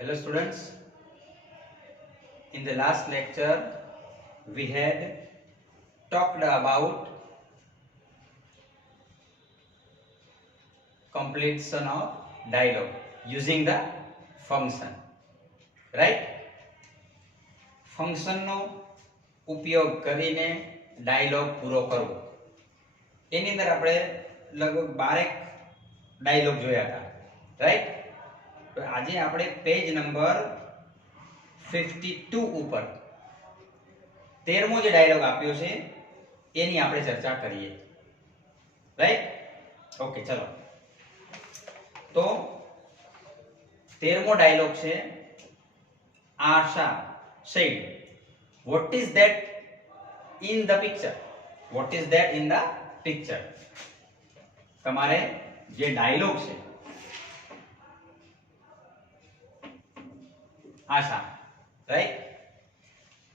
Hello students, in the last lecture we had talked about completion of dialogue using the function, right? function નો ઉપયોગ કરીને dialog પૂરો કરવો એની અંદર આપણે લગભગ 12 ડાયલોગ જોયા હતા, રાઈટ? તો આજે આપણે પેજ નંબર 52 ઉપર 13મો જે ડાયલોગ આપ્યો છે એની આપણે ચર્ચા કરીએ, રાઈટ? ઓકે, ચલો. તો 13મો ડાયલોગ છે આશા said, what is that in the picture? What is that in the picture? તમારે જે ડાયલોગ છે આશા, રાઈટ?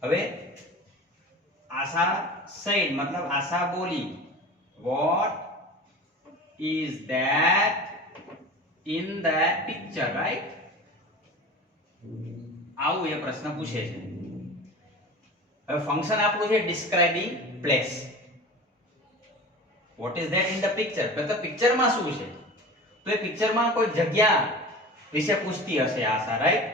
હવે આશા said મતલબ આશા બોલી, what is that in the picture, right? આવું એ પ્રશ્ન પૂછે છે. હવે ફંક્શન આપણું છે describing place. what is that in the picture? તો પિક્ચરમાં શું છે? તો એ પિક્ચરમાં કોઈ જગ્યા વિશે પૂછતી હશે આશા, રાઈટ?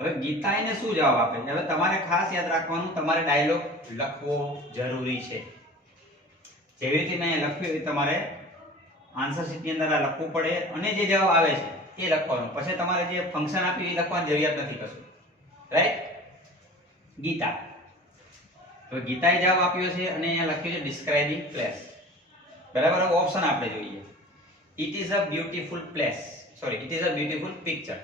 હવે ગીતા એને શું જવાબ આપે છે? હવે તમારે ખાસ યાદ રાખવાનું, તમારે ડાયલોગ લખવો જરૂરી છે. જેવી રીતે મેં લખ્યું એ તમારે આન્સર શીટની અંદર આ લખવું પડે અને જે જવાબ આવે છે એ લખવાનું. પછી તમારે જે ફંક્શન આપ્યું એ લખવાની જરૂરિયાત નથી કશું, રાઈટ? ગીતા, તો ગીતાએ જવાબ આપ્યો છે અને અહીંયા લખ્યું છે ડિસ્ક્રાઇબિંગ પ્લેસ, બરાબર? હવે ઓપ્શન આપણે જોઈએ. It is a beautiful place, sorry, it is a beautiful picture.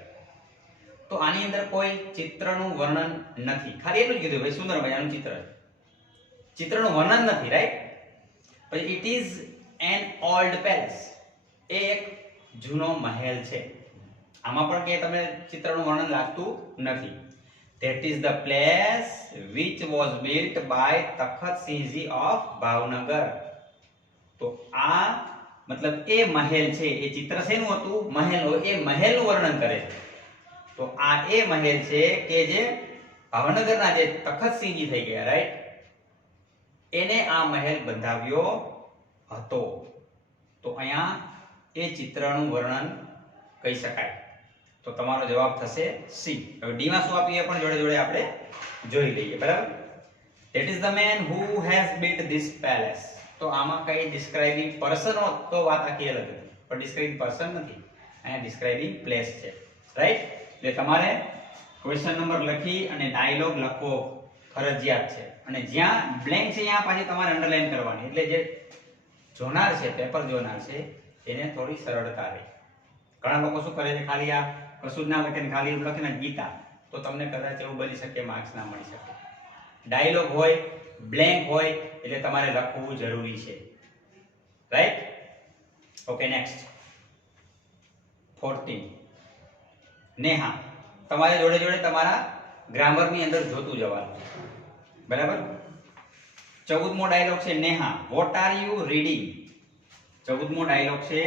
તો આની અંદર કોઈ ચિત્રનું વર્ણન નથી, ખાલી એટલું જ કીધું ભાઈ સુંદર મજાનું ચિત્ર છે, ચિત્રનું વર્ણન નથી, રાઈટ? પછી it is an old palace, એ એક જૂનો મહેલ છે. આમાં પણ કે તમે ચિત્રનું વર્ણન લાગતું નથી. That is the place which was built by Takht Sinhji of Bhavnagar. તો આ મતલબ એ મહેલ છે, એ ચિત્ર શેનું હતું? મહેલનું. એ મહેલનું વર્ણન કરે છે. તો આ એ મહેલ છે કે જે ભાવનગરના જે તખત સિંહજી થઈ ગયા, રાઈટ? એને આ મહેલ બંધાવ્યો હતો. તો અહીંયા એ ચિત્રનું વર્ણન કહી શકાય. તો તમારો જવાબ થશે સી. હવે ડી માં શું આપ્યું એ પણ જોડે જોડે આપણે જોઈ લઈએ, બરાબર? That is the man who has built this palace. તો આમાં કઈ ડિસ્ક્રાઇબિંગ પર્સન હોત તો વાત આખી અલગ હતી, પણ ડિસ્ક્રાઇબિંગ પર્સન નથી, અહીંયા ડિસ્ક્રાઇબિંગ પ્લેસ છે, રાઈટ? એટલે તમારે ક્વેશ્ચન નંબર લખી અને ડાયલોગ લખવો ફરજિયાત છે. અને જ્યાં બ્લેન્ક છે ત્યાં પાછી તમારે અંડરલાઈન કરવાની, એટલે જે જોનાર છે, પેપર જોનાર છે, એને થોડી સરળતા રહે. ઘણા લોકો શું કરે છે, ખાલી આ કશું જ ના લખે ને ખાલી લખે ને ગીતા, તો તમને કદાચ એવું બની શકે માર્ક્સ ના મળી શકે. ડાયલોગ હોય, બ્લેન્ક હોય, એટલે તમારે લખવું જરૂરી છે, રાઈટ? Okay, next 14. નેહા, તમારે જોડે જોડે તમારા ગ્રામરની અંદર જોતું જવાનું, બરાબર? 14મો ડાયલોગ છે Neha, what are you reading? 14મો ડાયલોગ છે,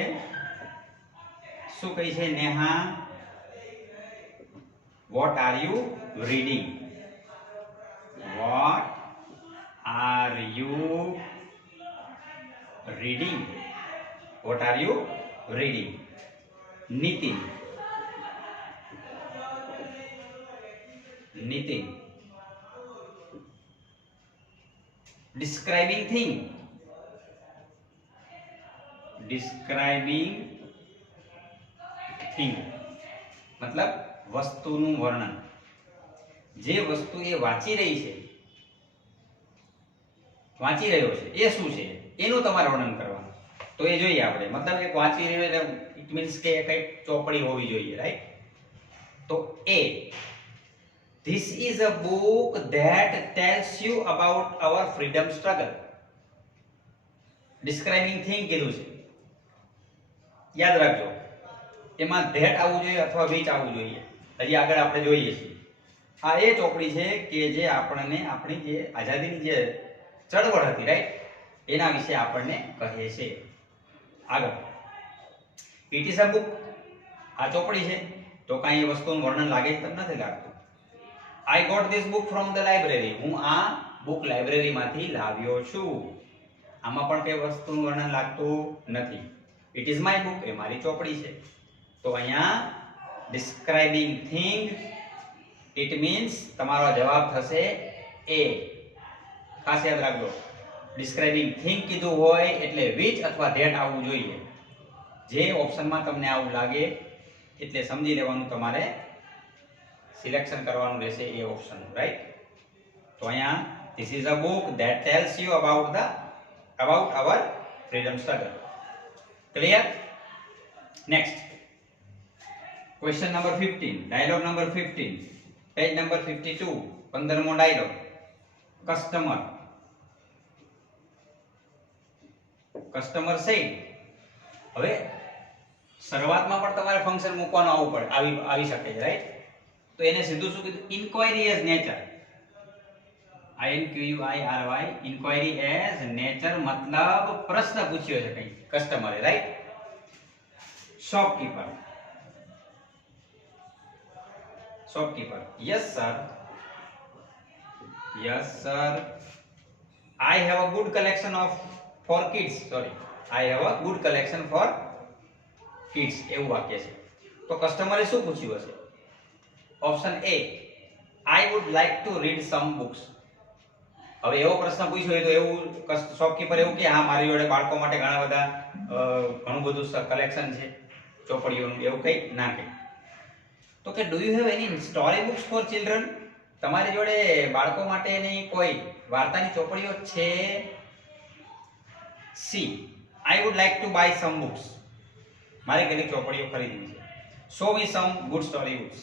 શું કહી છે Neha? What are you reading? What are you reading? What are you reading? Nitin, Nitin, describing thing, describing thing મતલબ વસ્તુનું વર્ણન. જે વસ્તુ એ વાંચી રહી છે, વાંચી રહ્યો છે, એ શું છે એનું તમારે વર્ણન કરવાનું. તો એ જોઈએ આપણે, મતલબ એક વાંચી રહ્યો એટલે ઇટ મીન્સ કે કઈ ચોપડી હોવી જોઈએ, રાઈટ? તો એ This is a book that tells you about our freedom struggle. Describing thing કીધું છે, યાદ રાખજો. એમાં that આવવું જોઈએ અથવા which આવવું જોઈએ. હજી આગળ આપણે જોઈએ છીએ. આ એ ચોપડી છે કે જે આપણને આપણી જે આઝાદીની જે ચળવળ હતી, રાઈટ, એના વિશે આપણને કહે છે. આગળ, ઇટ ઇઝ અ બુક, આ ચોપડી છે તો કાંઈ એ વસ્તુનું વર્ણન લાગે જ તમને નથી લાગતું. I got this book from the library. હું આ બુક લાઇબ્રેરીમાંથી લાવ્યો છું. આમાં પણ કઈ વસ્તુનું વર્ણન લાગતું નથી. It is my book. એ મારી ચોપડી છે. તો અહીંયા describing thing, it means તમારો જવાબ થશે A. ખાસ યાદ રાખજો, describing thing કીધું હોય એટલે which અથવા that આવવું જોઈએ. જે ઓપ્શનમાં તમને આવું લાગે એટલે સમજી લેવાનું, તમારે સિલેક્શન કરવાનું રહેશે એ ઓપ્શન, રાઈટ? તો અહીંયા this is a book that tells you about our freedom struggle. Clear? Next, question number 15, dialogue number 15, page number 52, 15મો dialogue. Customer said. હવે શરૂઆતમાં પણ તમારે ફંક્શન મૂકવાનું આવી શકે છે, રાઈટ? તો એને સીધું શું કીધું? Inquiry as nature. INQUIRY, inquiry as nature મતલબ પ્રશ્ન પૂછ્યો છે કઈ કસ્ટમરે, right? Shopkeeper, yes sir, I have a good collection for kids. I have a good collection for kids. એવું વાક્ય છે. તો કસ્ટમરે શું પૂછ્યું હશે? Option A, I would like to read some books. હવે એવો પ્રશ્ન પૂછ્યો હોય તો એવું શોપકીપર એવું કે હા, મારી જોડે બાળકો માટે ઘણું બધું કલેક્શન છે ચોપડીઓનું, એવું કંઈ ના કહે. તો કે do you have any story books four children? તમારી જોડે બાળકો માટેની કોઈ વાર્તાની ચોપડીઓ છે? C, I would like to buy some books. મારે કેટલીક ચોપડીઓ ખરીદવી છે. show me some good story books.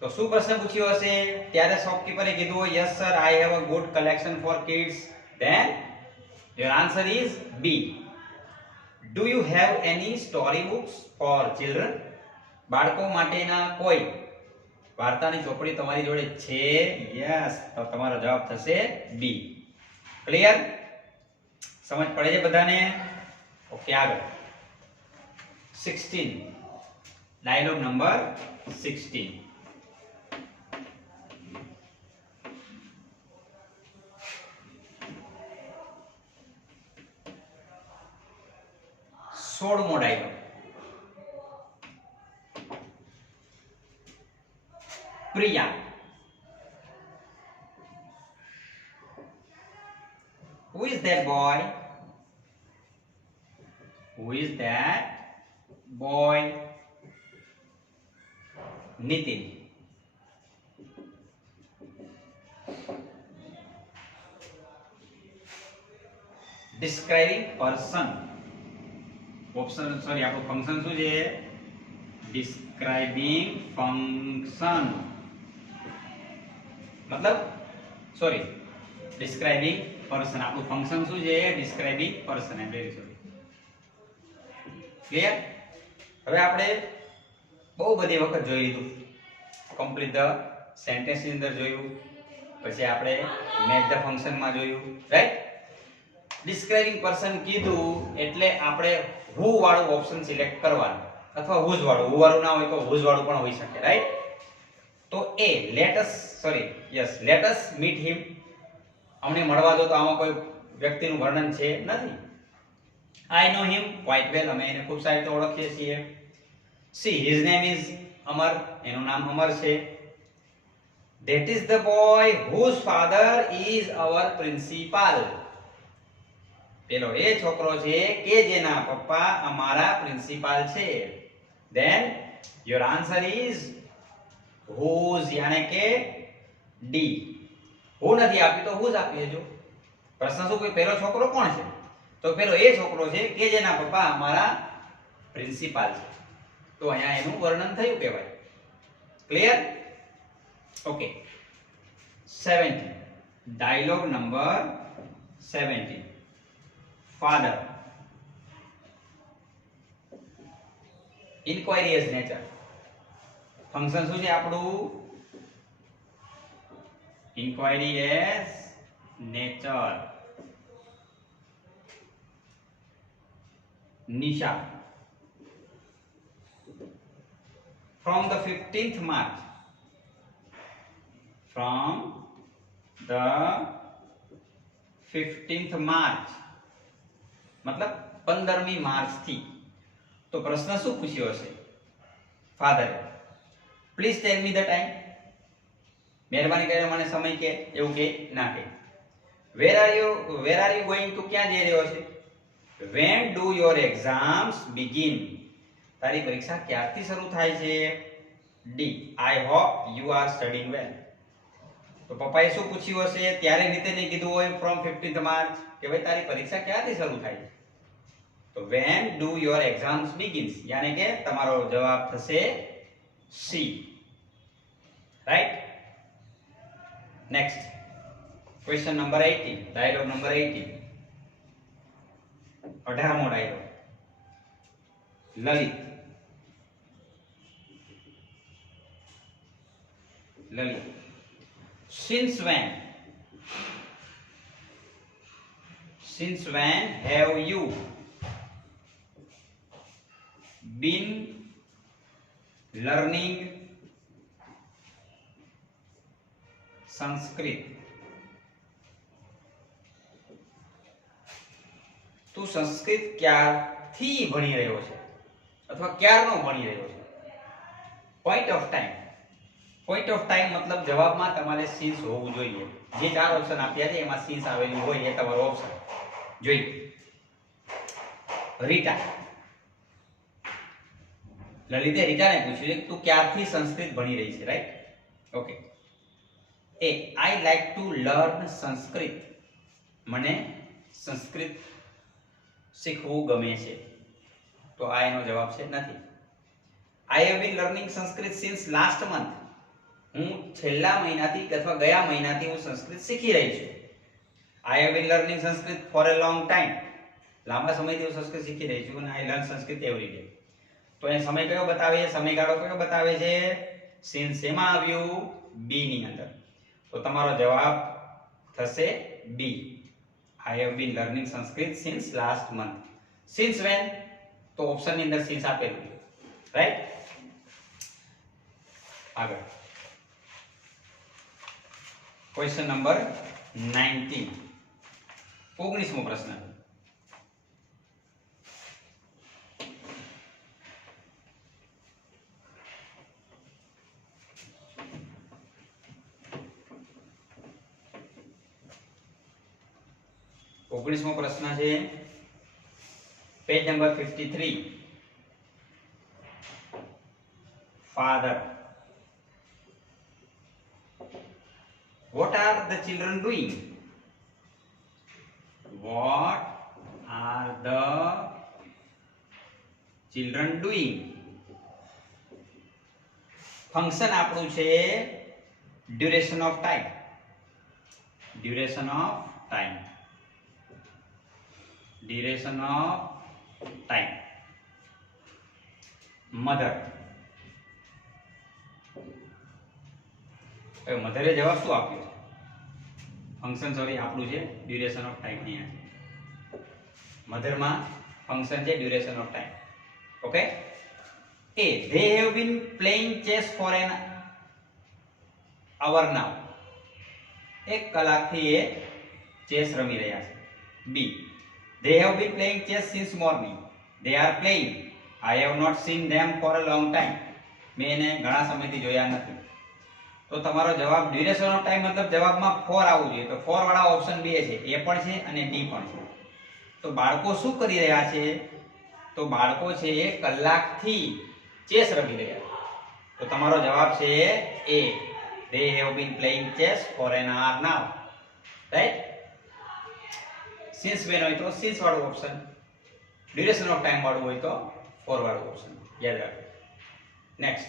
તો શું પ્રશ્ન પૂછ્યો હશે? ત્યારે શોપકીપરે કીધું yes sir, I have a good collection for kids. Then your answer is B. Do you have any story books for children? બાળકો માટેના કોઈ વાર્તાની ચોપડી તમારી જોડે છે? યસ. તો તમારો જવાબ થશે B. ક્લિયર? સમજ પડે છે બધાને? ઓકે, આગળ 16, ડાયલોગ નંબર 16. સોળમો dialogue. Priya, who is that boy? Nitin, describing person. આપણું ફંક્શન શું છે? describing function. describing person. આપણું ફંક્શન શું છે? describing person. I'm very sorry. Clear? હવે આપણે બહુ બધી વખત જોઈ લીધું. કમ્પ્લીટ ધ સેન્ટેન્સ ની અંદર જોયું, પછી આપણે મેક ધ ફંક્શન માં જોયું, રાઈટ? ડિસ્ક્રાઇબિંગ પર્સન કીધું એટલે આપણે who વાળું ઓપ્શન સિલેક્ટ કરવાનું, અથવા whose વાળું. who વાળું ના હોય તો whose વાળું પણ હોઈ શકે, રાઈટ? તો A, let us meet him. અમને મળવા દો. તો આમાં કોઈ વ્યક્તિનું વર્ણન છે નથી. I know him quite well. અમે એને ખૂબ સારી રીતે ઓળખીએ છીએ. C, his name is Amar. એનું નામ અમર છે. That is the boy whose father is our principal. પેલો એ છોકરો છે કે જેના પપ્પા અમારા પ્રિન્સિપાલ છે. Then your answer is whose, यानी કે D. who નથી આપી તો whose આપી દેજો. પ્રશ્ન શું કે પેલો છોકરો કોણ છે? તો પેલો એ છોકરો છે કે જેના પપ્પા અમારા પ્રિન્સિપાલ છે. તો અહીંયા એનું વર્ણન થયું કહેવાય. Clear? Okay. 17, dialogue number 17. Father, enquiry as nature. Function શું છે આપણું? Enquiry as nature. Nisha, from the 15th March. From the 15th March मतलब 15મી માર્ચ થી. તો પ્રશ્ન શું પૂછ્યો હશે ફાધરે? Please tell me the time. મહેરબાની કરીને મને સમય કે, એવું કે ના કે. Where are you going to, ક્યાં જઈ રહ્યો છે? When do your exams begin, તારી પરીક્ષા ક્યારથી શરૂ થાય છે? D, I hope you are studying well. તો પપ્પાએ શું પૂછ્યું હશે? ત્યારે નીતિને કીધું હોય ફ્રોમ 15th માર્ચ કે ભાઈ તારી પરીક્ષા ક્યારથી શરૂ થાય છે? તો when do your exams begins, યાની કે તમારો જવાબ થશે C. Right. Next question number 18, dialogue number 18, 18મો dialogue. Lalit. Lalit, since when have you been learning Sanskrit? તું સંસ્કૃત ક્યારથી ભણી રહ્યો છે અથવા ક્યારનો ભણી રહ્યો છે? Point of time. Point of time મતલબ જવાબમાં તમારે સિન્સ હોવું જોઈએ. જે ચાર ઓપ્શન આપ્યા છે એમાં સિન્સ આવેલું હોય એ તમારો ઓપ્શન જોઈએ. રીટા, લલિતે રીટાને પૂછ્યું કે તું ક્યારથી સંસ્કૃત ભણી રહી છે? Right. Okay. A, I like to learn Sanskrit, મને સંસ્કૃત શીખવું ગમે છે. તો આ એનો જવાબ છે નથી. I have been learning Sanskrit since last month, હું છેલ્લા મહિનાથી અથવા ગયા મહિનાથી હું સંસ્કૃત શીખી રહી છું. I have been learning Sanskrit four a long time, લાંબા સમયથી હું સંસ્કૃત શીખી રહી છું. અને I learn Sanskrit every day. તો એ સમય કયો બતાવે છે? સમયગાળો કયો બતાવે છે? સિન્સ એમાં આવ્યું બી ની અંદર. તો તમારો જવાબ થશે બી. I have been learning Sanskrit since last month. Since when? તો ઓપ્શન ની અંદર સિન્સ આપેલું છે. રાઈટ. આગળ ક્વેશ્ચન નંબર 19, 19મો પ્રશ્ન. ઓગણીસમો પ્રશ્ન છે, page number 53. Father, what are the children doing? What are the children doing? Function આપણું છે duration of time. Duration of time. duration of time. mother, હવે મધરે જવાબ શું આપ્યો? ફંક્શન સોરી આપણું છે ડ્યુરેશન ઓફ ટાઈમ. અહીંયા મધરમાં ફંક્શન છે duration of time. Okay. A, they have been playing chess for an hour now, 1 કલાકથી એ ચેસ રમી રહ્યા છે. બી, they have been playing chess since morning, they are playing, I have not seen them for a long time, મેં એને ઘણા સમયથી જોયા નથી. તો તમારો જવાબ ડ્યુરેશન ઓફ ટાઈમ મતલબ જવાબમાં 4 આવવું જોઈએ. તો 4 વાળા ઓપ્શન બે છે, એ પણ છે અને ડી પણ છે. તો બાળકો શું કરી રહ્યા છે? તો બાળકો છે એ કલાકથી ચેસ રમી રહ્યા છે. તો તમારો જવાબ છે એ, they have been playing chess for an hour now. Right. Since when હોય તો સિન્સ વાળું ઓપ્શન, ડ્યુરેશન ઓફ ટાઈમ વાળું હોય તો 4 વાળું ઓપ્શન. યાદ રાખો. Next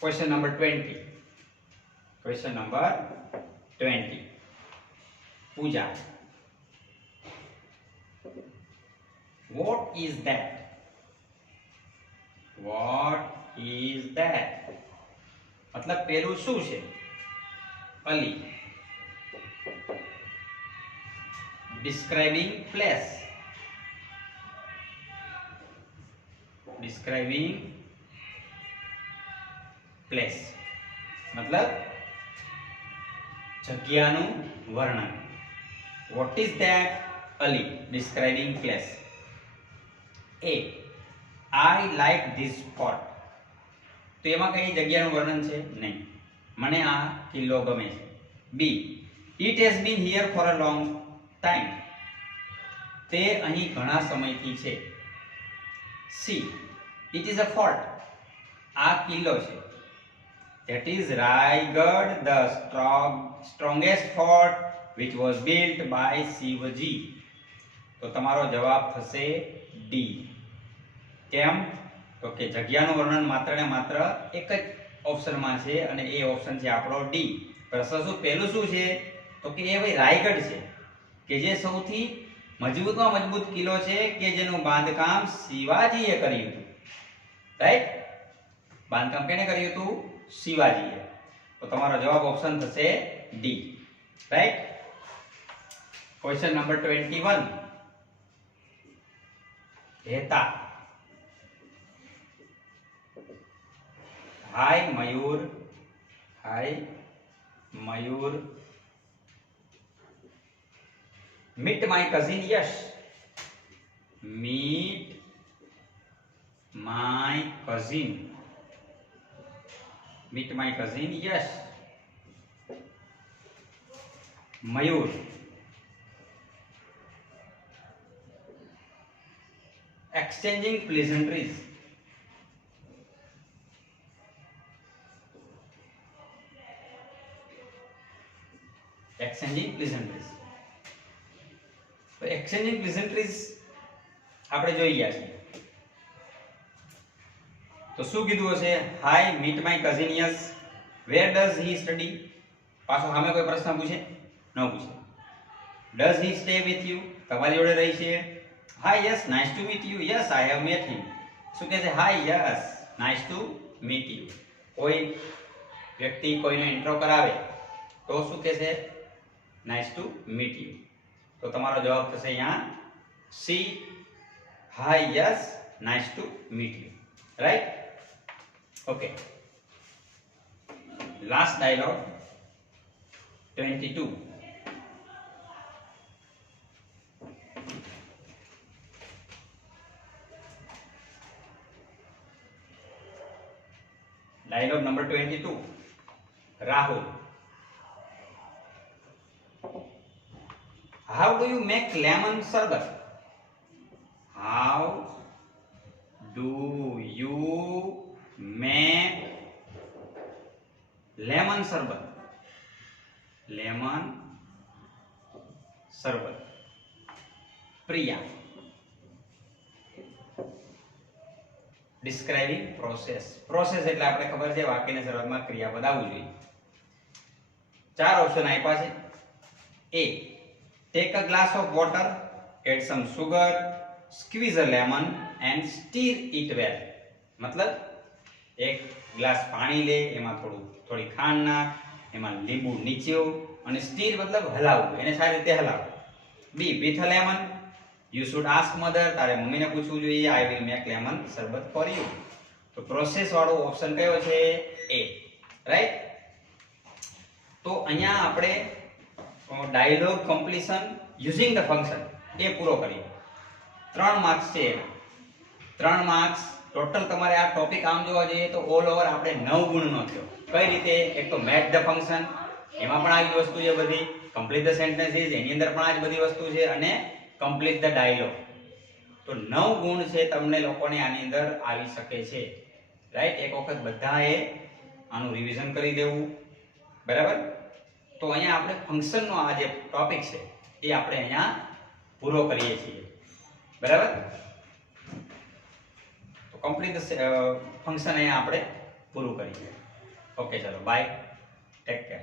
question number 20. Question number 20, Pooja. What is that? What is that? मतलब પેલું શું છે? Ali. describing place. describing place મતલબ જગ્યાનું વર્ણન. What is that? Ali describing place. A I like this spot. તો એમાં કઈ જગ્યાનું વર્ણન છે? નહીં. મને આ કિલ્લો ગમે છે. B it has been here for a long time. તે અહીં ઘણા સમયથી છે. C it is a fort. આ કિલ્લો છે. That is Raigad, the strongest fort which was built by Shivaji. તો તમારો જવાબ થશે ડી. કેમ? તો કે જગ્યાનું વર્ણન માત્ર ને માત્ર એક જ ઓપ્શનમાં છે અને એ ઓપ્શન છે આપણો ડી. પ્રશ્ન શું પહેલું શું છે? તો કે એ ભાઈ રાયગઢ છે કે જે સૌથી મજબૂતમાં મજબૂત કિલ્લો છે કે જેનું બાંધકામ શિવાજીએ કર્યું હતું. રાઈટ? બાંધકામ કેને કર્યું હતું? શિવાજીએ. તો તમારો જવાબ ઓપ્શન થશે D. Right? Question number 21. Heta. Hi Mayur. Hi Mayur. Meet my cousin Yash. Meet my cousin. Meet my cousin Yash. Mayur. Exchanging pleasantries. Exchanging pleasantries. તો એક્સચેન્જિંગ પ્લેઝન્ટ્રીઝ આપણે જોઈ ગયા છે. તો શું કીધું હશે? Hi meet my cousin yes. Where does he study? પાછો સામે કોઈ પ્રશ્ન પૂછે? ન પૂછે. Does he stay with you? તમારી જોડે રહી છે. Hi yes nice to meet you. Yes I have met him. શું કહે છે? Hi yes nice to meet you. કોઈ વ્યક્તિ કોઈનો ઇન્ટ્રો કરાવે તો શું કહે છે? Nice to meet you. તો તમારો જવાબ થશે અહીંયા C. Hi yes nice to meet you. Right? Okay. Last dialogue 22. Dialogue number 22. Rahul. How do you make lemon sarbat? How do you make lemon sarbat? Lemon sarbat. Priya. Describing process. Process એટલે આપણે ખબર છે વાક્યની શરૂઆતમાં ક્રિયાપદ આવવું જોઈએ. ચાર option આપ્યા છે. A. Take a glass of water, add some sugar, squeeze a lemon and stir it well. मतलब એક ગ્લાસ પાણી લે, એમાં થોડી ખાંડ નાખ, એમાં લીંબુ નીચો અને સ્ટીર મતલબ હલાવવું, એને સારી રીતે હલાવો. બી with a lemon, you should ask mother, તારે મમ્મીને પૂછવું જોઈએ, I will make lemon શરબત for you. તો પ્રોસેસ વાળો ઓપ્શન કયો છે? એ. રાઈટ? તો અહીંયા આપણે dialogue completion using the function એ પૂરો કરીએ. 3 માર્ક્સ છે. 3 માર્ક્સ ટોટલ તમારે આ ટોપિક આમ જોવા જઈએ તો ઓલ ઓવર આપણે 9 ગુણનો થયો. કઈ રીતે? એક તો મેચ ધ ફંક્શન, એમાં પણ આવી વસ્તુ છે બધી. કમ્પ્લીટ ધ સેન્ટેન્સીસ, એની અંદર પણ આ જ બધી વસ્તુ છે. અને કમ્પ્લીટ ધ ડાયલોગ. તો 9 ગુણ છે તમને લોકોને આની અંદર આવી શકે છે. રાઈટ? એક વખત બધાએ આનું રિવિઝન કરી દેવું. બરાબર? તો અહીંયા આપણે ફંક્શનનો આ જે ટોપિક છે એ આપણે અહીંયા પૂરો કરીએ છીએ. બરાબર? તો કમ્પ્લીટ ફંક્શન અહીંયા આપણે પૂરું કરીએ. ઓકે, ચલો બાય, ટેક કેર.